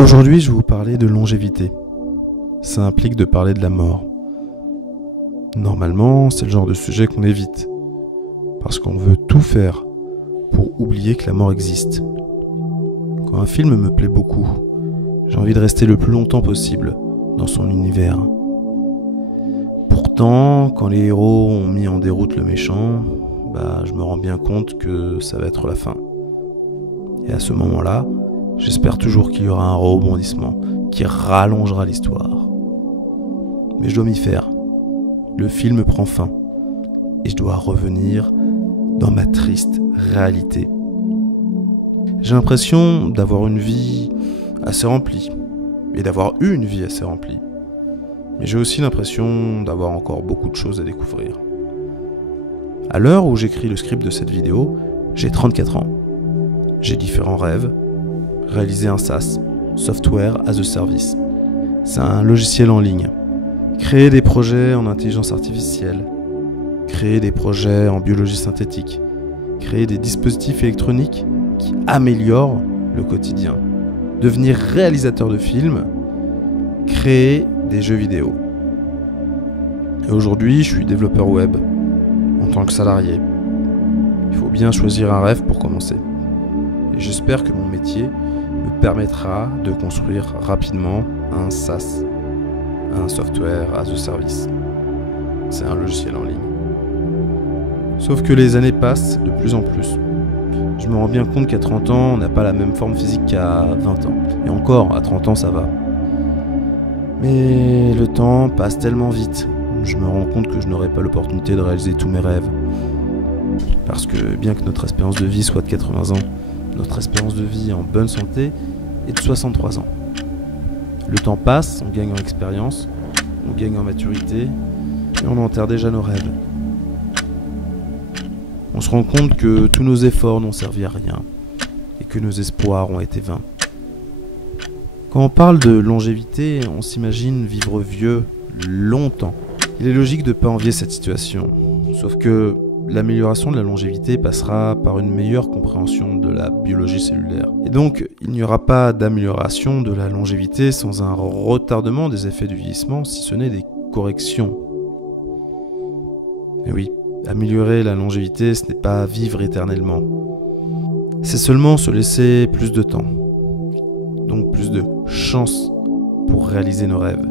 Aujourd'hui, je vais vous parler de longévité. Ça implique de parler de la mort. Normalement, c'est le genre de sujet qu'on évite, parce qu'on veut tout faire pour oublier que la mort existe. Quand un film me plaît beaucoup, j'ai envie de rester le plus longtemps possible dans son univers. Pourtant, quand les héros ont mis en déroute le méchant, je me rends bien compte que ça va être la fin. Et à ce moment-là, j'espère toujours qu'il y aura un rebondissement qui rallongera l'histoire. Mais je dois m'y faire. Le film prend fin et je dois revenir dans ma triste réalité. J'ai l'impression d'avoir une vie assez remplie et d'avoir eu une vie assez remplie. Mais j'ai aussi l'impression d'avoir encore beaucoup de choses à découvrir. À l'heure où j'écris le script de cette vidéo, j'ai 34 ans. J'ai différents rêves. Réaliser un SaaS, Software as a Service. C'est un logiciel en ligne. Créer des projets en intelligence artificielle. Créer des projets en biologie synthétique. Créer des dispositifs électroniques qui améliorent le quotidien. Devenir réalisateur de films. Créer des jeux vidéo. Et aujourd'hui, je suis développeur web en tant que salarié. Il faut bien choisir un rêve pour commencer. Et j'espère que mon métier me permettra de construire rapidement un SaaS, un Software as a Service. C'est un logiciel en ligne. Sauf que les années passent de plus en plus. Je me rends bien compte qu'à 30 ans, on n'a pas la même forme physique qu'à 20 ans. Et encore, à 30 ans, ça va. Mais le temps passe tellement vite. Je me rends compte que je n'aurai pas l'opportunité de réaliser tous mes rêves. Parce que bien que notre espérance de vie soit de 80 ans, notre espérance de vie en bonne santé est de 63 ans. Le temps passe, on gagne en expérience, on gagne en maturité, et on enterre déjà nos rêves. On se rend compte que tous nos efforts n'ont servi à rien, et que nos espoirs ont été vains. Quand on parle de longévité, on s'imagine vivre vieux longtemps. Il est logique de ne pas envier cette situation, sauf que l'amélioration de la longévité passera par une meilleure compréhension de la biologie cellulaire. Et donc, il n'y aura pas d'amélioration de la longévité sans un retardement des effets du vieillissement, si ce n'est des corrections. Et oui, améliorer la longévité, ce n'est pas vivre éternellement. C'est seulement se laisser plus de temps. Donc plus de chance pour réaliser nos rêves.